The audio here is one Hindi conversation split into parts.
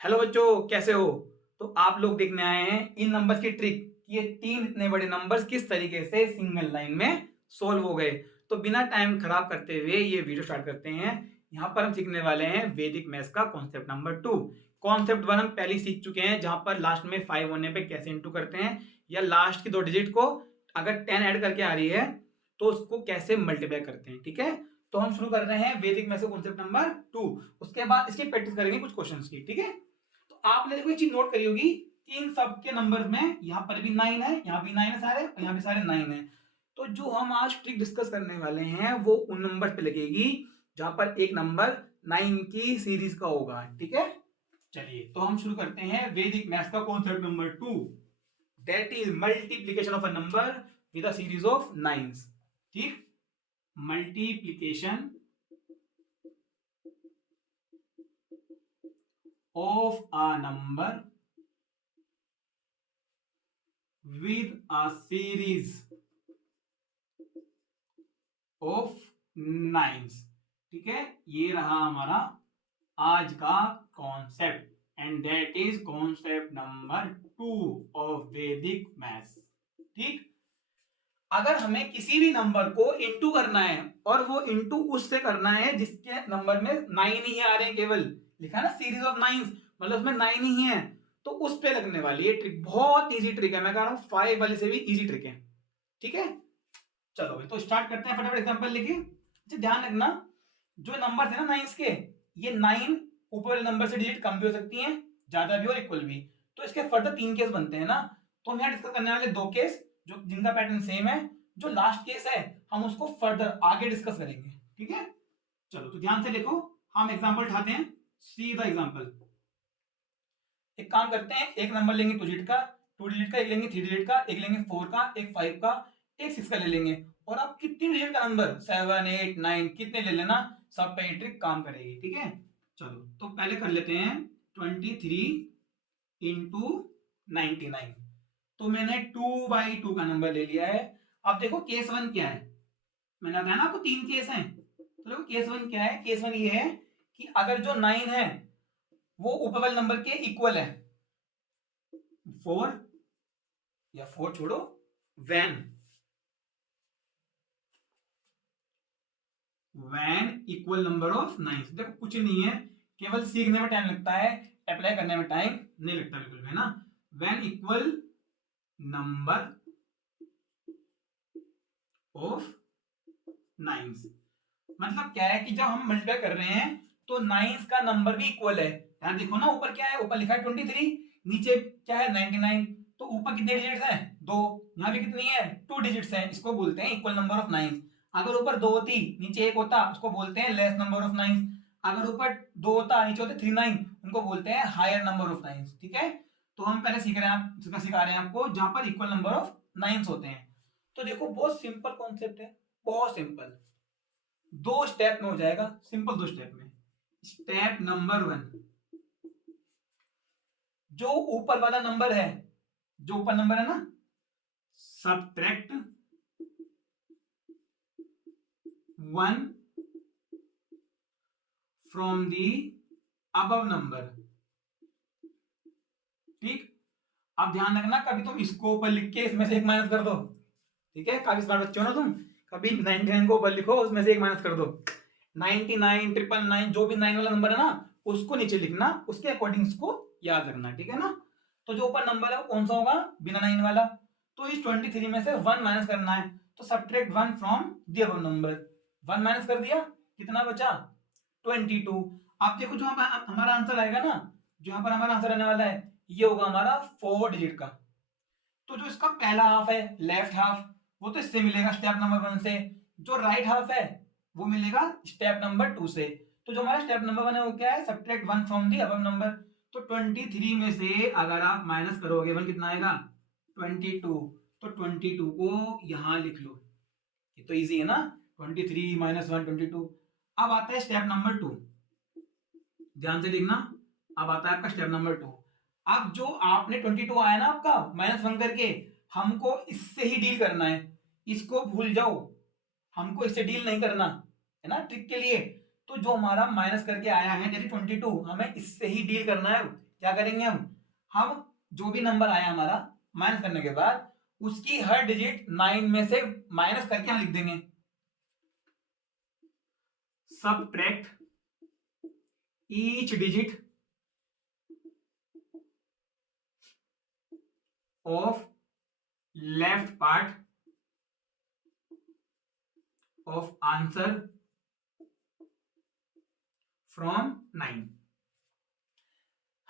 हेलो बच्चों, कैसे हो? तो आप लोग देखने आए हैं इन नंबर्स की ट्रिक कि ये तीन इतने बड़े नंबर्स किस तरीके से सिंगल लाइन में सोल्व हो गए। तो बिना टाइम खराब करते हुए ये वीडियो स्टार्ट करते हैं। यहाँ पर हम सीखने वाले हैं वैदिक मैथ्स का कॉन्सेप्ट नंबर 2। कॉन्सेप्ट 1 हम पहले ही सीख चुके हैं, जहां पर लास्ट में 5 होने पे कैसे इंटू करते हैं, या लास्ट की दो डिजिट को अगर 10 ऐड करके आ रही है तो उसको कैसे मल्टीप्लाई करते हैं। ठीक है, तो हम शुरू कर रहे हैं वैदिक मैथ्स का कॉन्सेप्ट नंबर 2। उसके बाद इसकी प्रैक्टिस करेंगे कुछ क्वेश्चंस की। ठीक है, तो आपने देखो एक चीज नोट करी होगी कि इन सब के नंबर में यहाँ पर भी 9 है, यहाँ भी 9 है सारे, और यहाँ भी सारे 9 है। तो जो हम आज ट्रिक डिस्कस करने वाले हैं वो उन नंबर पे लगेगी जहां पर एक नंबर 9 की सीरीज का होगा। ठीक है, चलिए तो हम शुरू करते हैं वैदिक मैथ्स का concept number 2, that is multiplication of a number with a series of nines. ठीक, multiplication of a number with a series of nines। ठीक है, ये रहा हमारा आज का concept and that is concept number 2 of वैदिक मैथ्स। ठीक, अगर हमें किसी भी नंबर को इंटू करना है और वो इंटू उससे करना है जिसके नंबर में 9 ही आ रहे हैं, केवल लिखा है ना सीरीज ऑफ नाइन्स, मतलब उसमें 9 ही है, तो उस पे लगने वाली ये ट्रिक बहुत इजी ट्रिक है। मैं कह रहा हूं 5 वाले से भी इजी ट्रिक है। ठीक है, चलो भाई तो स्टार्ट करते हैं फटाफट एग्जांपल लेके। अच्छा ध्यान रखना, जो नंबर थे ना नाइन्स के, ये 9 ऊपर वाले नंबर से डिजिट कम भी हो सकती हैं, ज्यादा भी और इक्वल भी। तो इसके फर्दर 3 केस बनते हैं ना, तो हम यहाँ डिस्कस करने वाले 2 केस जो जिनका पैटर्न सेम है। जो लास्ट केस है हम उसको फर्दर आगे डिस्कस करेंगे। ठीक है, चलो तो ध्यान से देखो, हम एग्जांपल उठाते हैं। सीधा एग्जांपल, एक काम करते हैं, एक नंबर लेंगे 2 डिजिट का, 2 डिजिट का, एक लेंगे 3 डिजिट का, एक लेंगे 4 का, एक 5 का, एक 6 का ले लेंगे। और आप कितने डिजिट का नंबर 7 8 9 कितने ले लेना, सब पे ट्रिक काम करेगी। ठीक है, चलो तो पहले कर लेते हैं 23 इंटू 99। तो मैंने 2/2 का नंबर ले लिया है। अब देखो केस 1 क्या है, मैंने बताया ना आपको 3 केस हैं। तो देखो केस 1 क्या है, केस 1 ये है कि अगर जो 9 है वो ऊपर वाले नंबर के इक्वल है, 4 या 4 छोड़ो, वैन इक्वल नंबर ऑफ 9। देखो कुछ नहीं है, केवल सीखने में टाइम लगता है, अप्लाई करने में टाइम नहीं लगता बिल्कुल भी, है ना। वैन इक्वल नंबर ऑफ 9, मतलब क्या है कि जब हम मल्टीप्लाई कर रहे हैं तो 9 का नंबर भी इक्वल है। ध्यान देखो ना, ऊपर क्या है, ऊपर लिखा है 23, नीचे क्या है 99। तो ऊपर कितने डिजिट्स हैं, 2, यहाँ भी कितनी है 2 डिजिट्स हैं, इसको बोलते हैं इक्वल नंबर ऑफ 9। अगर ऊपर 2 होती नीचे 1 होता उसको बोलते हैं लेस नंबर ऑफ 9। अगर ऊपर 2 होता नीचे होते 3 9 उनको बोलते हैं हायर नंबर ऑफ 9। ठीक है, तो हम पहले सीख रहे हैं, आप सिखा रहे हैं आपको जहां पर इक्वल नंबर ऑफ 9 होते हैं। तो देखो बहुत सिंपल कॉन्सेप्ट है, बहुत सिंपल, 2 स्टेप में हो जाएगा, सिंपल 2 स्टेप में। स्टेप नंबर 1, जो ऊपर वाला नंबर है, जो ऊपर नंबर है ना, subtract 1 from the above number. ठीक, अब ध्यान रखना कभी तुम इसको ऊपर लिख के इसमें से एक माइनस कर दो। ठीक है, काफी स्मार्ट बच्चे हो ना तुम, कभी 99 को ऊपर लिखो उसमें से एक माइनस कर दो। 99 999 जो भी 9 वाला नंबर है ना उसको नीचे लिखना, उसके अकॉर्डिंग इसको याद रखना। ठीक है ना, तो जो ऊपर नंबर है वो कौन सा होगा, बिना 9 वाला। तो इस 23 में से 1 माइनस करना है, तो subtract 1 from the above number. 1 minus कर दिया, कितना बचा 22। आप देखो जो हमारा आंसर आएगा ना, जो यहाँ पर हमारा आंसर आने वाला है ये होगा हमारा 4 डिजिट का। तो जो इसका पहला हाफ है लेफ्ट हाफ, वो तो इससे मिलेगा स्टेप नंबर 1 से। जो राइट हाफ है वो मिलेगा स्टेप नंबर 2 से। तो जो हमारा स्टेप नंबर 1 है वो क्या है, subtract 1 from the above number. तो 23 में से अगर आप माइनस करोगे 1 कितना आएगा 22। तो 22 को यहां लिख लो, ये तो इजी है ना, 23 माइनस 1 22। अब आता है स्टेप नंबर 2, ध्यान से देखना। अब आता है आपका स्टेप नंबर 2। अब जो आपने 22 आया ना आपका -1 करके, हमको इससे ही डील करना है, इसको भूल जाओ, हमको इससे डील नहीं करना है ना ट्रिक के लिए। तो जो हमारा माइनस करके आया है जैसे 22, हमें इससे ही डील करना है। क्या करेंगे हम जो भी नंबर आया हमारा माइनस करने के बाद उसकी हर डिजिट 9 में से माइनस करके हम लिख देंगे। Subtract each digit of left part of answer from 9।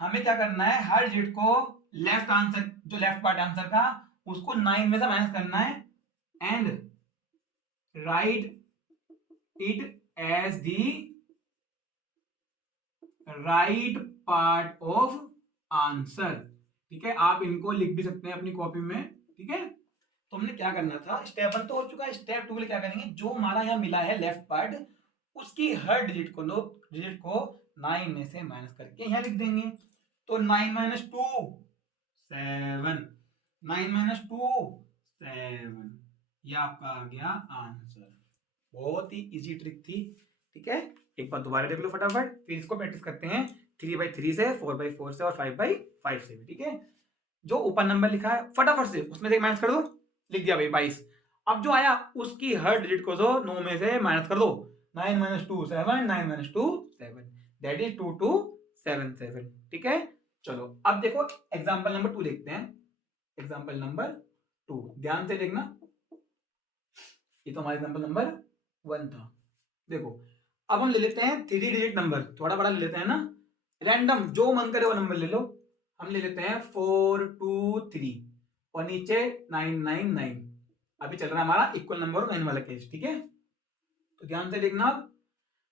हमें क्या करना है, हर डिजिट को लेफ्ट आंसर, जो लेफ्ट पार्ट आंसर का, उसको 9 में से माइनस करना है and write it as the right part of answer. ठीक है, आप इनको लिख भी सकते हैं अपनी कॉपी में। ठीक है, तो हमने क्या करना था, स्टेप 1 तो हो चुका है। स्टेप 2 के लिए क्या करेंगे, जो हमारा यहाँ मिला है लेफ्ट पार्ट, उसकी हर डिजिट को 9 में से माइनस करके यहाँ लिख देंगे। तो 9 माइनस 2 7, 9 माइनस 2 7, ये आपका आ गया आंसर। बहुत ही इजी ट्रिक थी। ठीक है, एक बार दोबारा देख लो फटाफट, फिर इसको प्रैक्टिस करते हैं 3/3 से, 4/4 से और 5/5 से भी। ठीक है, जो ऊपर नंबर लिखा है फटाफट से उसमें से माइनस कर दो, लिख दिया भाई 22। अब जो आया उसकी हर डिजिट को जो 9 में से माइनस कर दो। 9 माइनस 2 7, 9 माइनस 2 7, दैट इज 2 2 7 7। ठीक है, चलो अब देखो एग्जाम्पल नंबर 2 देखते हैं। एग्जाम्पल नंबर 2 ध्यान से देखना, ये तो हमारा एग्जाम्पल नंबर 1 था। देखो अब हम ले लेते हैं 3 डिजिट नंबर, थोड़ा बड़ा ले लेते हैं ना, रैंडम जो मन करे वो नंबर ले लो। हम ले लेते हैं 4 2 3 और नीचे 9 9 9। अभी चल रहा है हमारा इक्वल नंबर और 9 वाला केस। ठीक है, तो ध्यान से देखना,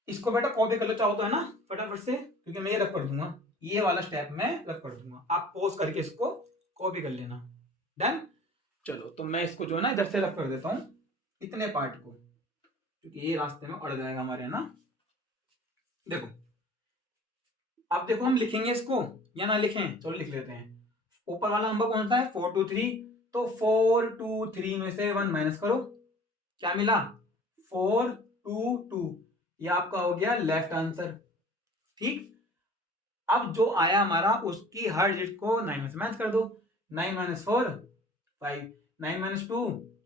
इसको बेटा कॉपी कर लो चाहो तो, है ना, फटाफट से, क्योंकि मैं ये रख कर दूंगा, ये वाला स्टेप मैं रख कर दूंगा, आप पॉज करके इसको कॉपी कर लेना। डन, चलो तो मैं इसको जो है ना इधर से रख कर देता हूं इतने पार्ट को, क्योंकि ये रास्ते में अड़ जाएगा हमारे, है ना। देखो अब देखो हम लिखेंगे इसको या ना लिखें, चलो लिख लेते हैं। ऊपर वाला नंबर कौन सा है, 4 2 3, तो 4 2 3 में से 1 माइनस करो, क्या मिला 4 2 2, ये आपका हो गया लेफ्ट आंसर। ठीक, अब जो आया हमारा उसकी हर डिजिट को 9 में से माइनस कर दो। 9 minus 4 5, 9 minus 2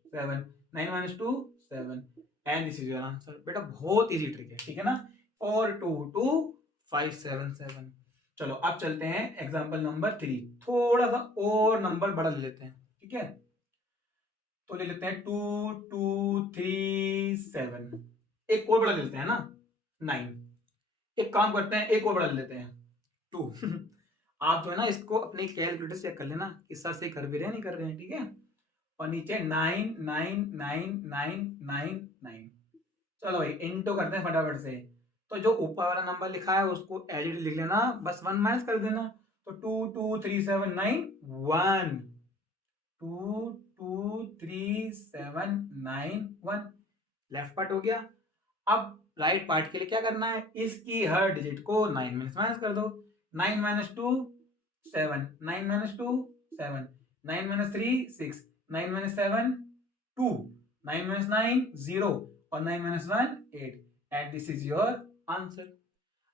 7, 9 minus 2 7, and this is your answer. बेटा बहुत इजी ट्रिक है, ठीक है ना। 4 2 2 5 7 7। चलो अब चलते हैं एग्जांपल नंबर 3, थोड़ा सा और नंबर बड़ा ले लेते हैं। ठीक है, तो ले लेते हैं 2 2 3 7, एक और बड़ा ले लेते हैं ना 9। एक काम करते हैं, एक और बड़ा ले लेते हैं 2। आप जो है ना इसको अपने कैलकुलेटर से चेक कर लेना कि सर से कर भी रहे हैं नहीं कर रहे हैं। ठीक है, और नीचे 9 9 9 9 9 9। चलो भाई इंटू करते हैं फटाफट से। तो जो ऊपर वाला नंबर लिखा है उसको एज इट इज लिख लेना, बस 1 माइनस कर देना। तो 2 2 3 7 9 1, 2 2 3 7 9 1, लेफ्ट पार्ट हो गया। अब राइट पार्ट के लिए क्या करना है, इसकी हर डिजिट को 9 में माइनस कर दो। 9 minus 2 7, 9 minus 2 7, 9 minus 3 6, 9 minus 7 2, 9 minus 9 0 और 9 minus 1 8, and this is your answer.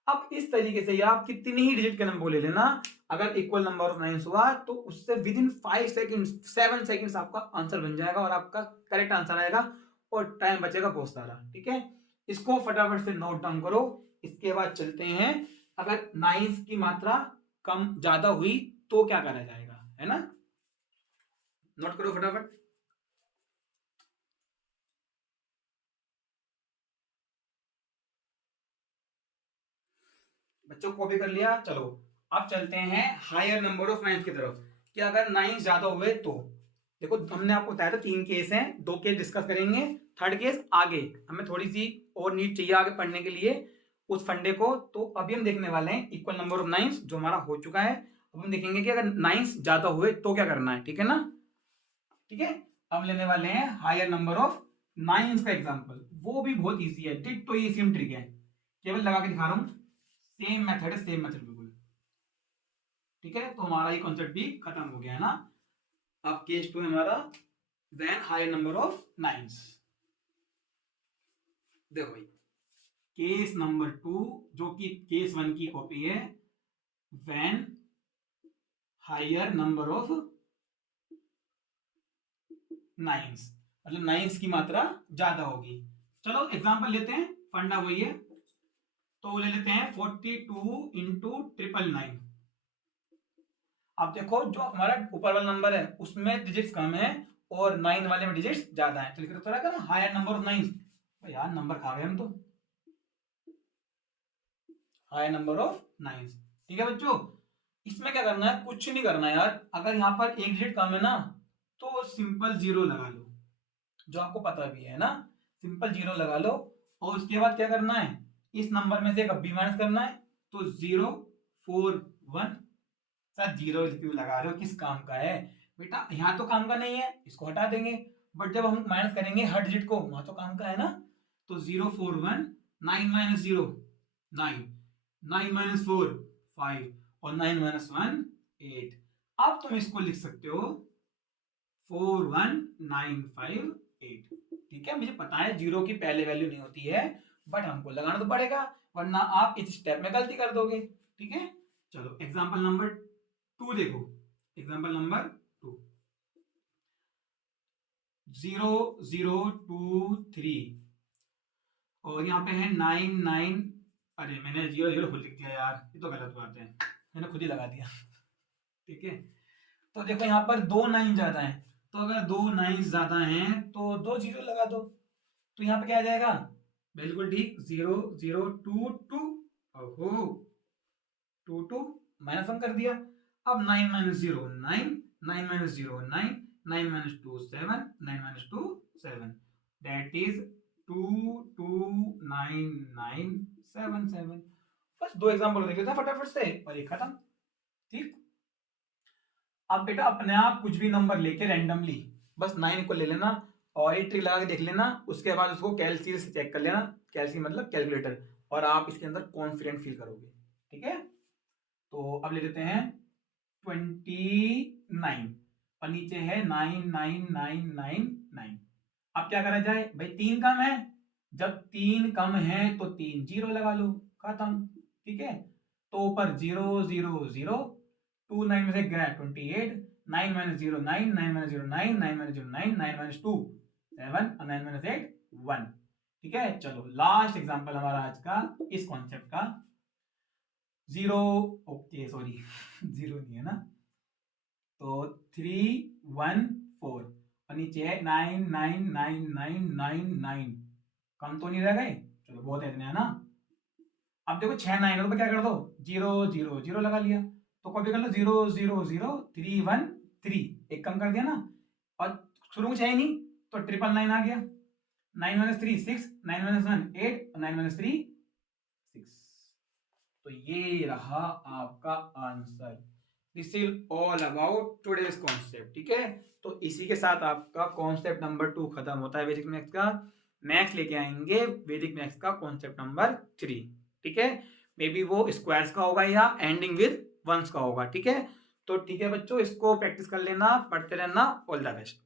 अब इस तरीके से आप कितनी ही डिजिट के नंबर को ले लेना, अगर इक्वल नंबर ऑफ 9 हुआ तो उससे विद इन 5 सेकंड्स 7 सेकंड्स आपका आंसर बन जाएगा और आपका करेक्ट आंसर आएगा और टाइम बचेगा बहुत सारा। ठीक है, इसको फटाफट से नोट डाउन करो। इसके बाद चलते हैं, अगर 9 की मात्रा कम ज्यादा हुई तो क्या करा जाएगा, है ना, नोट करो फटाफट। बच्चों कॉपी कर लिया, चलो अब चलते हैं हायर नंबर ऑफ 9 की तरफ, कि अगर 9 ज्यादा हुए तो। देखो हमने आपको बताया था 3 केस हैं, 2 केस डिस्कस करेंगे, थर्ड केस आगे, हमें थोड़ी सी और नीड चाहिए आगे पढ़ने के लिए उस फंडे को। तो अभी हम देखने वाले हैं इक्वल नंबर ऑफ 9 जो हमारा हो चुका है। अब हम देखेंगे कि अगर 9 ज्यादा हुए तो क्या करना है। ठीक है ना, ठीक है, अब लेने वाले हैं हायर नंबर ऑफ 9 का एग्जाम्पल, वो भी बहुत ईजी है, डिट तो ये सेम ट्रिक है, केवल लगा के दिखा रहा हूं, सेम मेथड है, सेम मेथड बिल्कुल। ठीक है, तो हमारा ये कॉन्सेप्ट भी खत्म हो गया है ना। अब केस 2 हमारा व्हेन हायर नंबर ऑफ 9। देखो भाई केस नंबर 2 जो कि केस 1 की कॉपी है, when higher number of nines, मतलब नाइन्स की मात्रा ज्यादा होगी। चलो एग्जांपल लेते हैं, फंडा वही है, तो ले लेते हैं 42 इंटू 999। अब देखो जो हमारा ऊपर वाला नंबर है उसमें डिजिट्स कम है और 9 वाले में डिजिट्स ज्यादा है, तो लिख तो रहेगा ना हायर नंबर ऑफ नाइन्स। यार नंबर खा गए हम तो, हायर नंबर ऑफ नाइन्स। ठीक है बच्चों, इसमें क्या करना है, कुछ नहीं करना है यार। अगर यहाँ पर एक डिजिट कम है ना तो सिंपल जीरो लगा लो, जो आपको पता भी है ना, सिंपल जीरो लगा लो। और उसके बाद क्या करना है, इस नंबर में से एक बी माइनस करना है, तो 041। सर जीरो क्यों लगा रहे हो, किस काम का है बेटा, यहाँ तो काम का नहीं है, इसको हटा देंगे। बट जब हम माइनस करेंगे हर डिजिट को, वहां तो काम का है ना। तो 041, 9 माइनस 0 9, 9 माइनस 4 5, और 9 माइनस 1 8। अब तुम इसको लिख सकते हो 41958। ठीक है, मुझे पता है जीरो की पहले वैल्यू नहीं होती है, बट हमको लगाना तो पड़ेगा, वरना आप इस स्टेप में गलती कर दोगे। ठीक है, चलो एग्जांपल नंबर 2 देखो, एग्जांपल नंबर 2, 0023, और यहाँ पे है 99। अरे मैंने 00 खुद लिख दिया यार, ये तो गलत बात है, मैंने खुद ही लगा दिया। ठीक है, तो देखो यहाँ पर 2 9 ज्यादा है, तो अगर 2 9 ज्यादा हैं तो 2 जीरो लगा दो, तो यहाँ पे क्या आ जाएगा, बिल्कुल ठीक 0022। ओहो 22 माइनस 1 कर दिया। अब 9 minus 0 9, 9 minus 0 9, 9 minus 2 7, 9 minus 2 7, that is 229977। बस दो एग्जांपल देख लेते हैं फटाफट से और ये खत्म। ठीक, अब बेटा अपने आप कुछ भी नंबर लेके रैंडमली बस 9 को ले लेना और एक ट्रिक लगा के देख लेना, उसके बाद उसको कैलसी से चेक कर लेना, कैलसी मतलब कैलकुलेटर, और आप इसके अंदर कॉन्फिडेंट फील करोगे। ठीक है, तो अब ले लेते हैं 29 और नीचे है 99999। अब क्या करा जाए भाई, 3 कम है, जब 3 कम है तो 3 जीरो लगा लो, खत्म। ठीक है, तो ऊपर 000, 2 9 में से गया 28, 9 माइनस 0 9, 9 माइनस 0 9, 9 माइनस 0 9, 9 माइनस 2 7, और 9 माइनस 8 1। ठीक है, चलो लास्ट एग्जांपल हमारा आज का इस कॉन्सेप्ट का, 0, ओके सॉरी 0 नहीं है ना, तो 314 और नीचे है 999999। कम तो नहीं रह गए, चलो बहुत है इतने है ना। अब देखो 6 9 तो क्या कर दो, 000 लगा लिया, तो कॉपी कर लो 000313, एक कम कर दिया ना, और शुरू में 6 नहीं तो 999 आ गया, 9 माइनस 3 6, 9 माइनस 1 8, 9 माइनस 3 6। तो ये रहा आपका answer. This is all about today's concept. ठीक है, तो इसी के साथ आपका कॉन्सेप्ट नंबर 2 खत्म होता है वैदिक मैथ्स का। नेक्स्ट लेके आएंगे वैदिक मैथ्स का कॉन्सेप्ट नंबर 3। ठीक है, मे बी वो स्क्वायर्स का होगा या एंडिंग विद वंस का होगा। ठीक है, तो ठीक है बच्चों, इसको प्रैक्टिस कर लेना, पढ़ते रहना। All the best.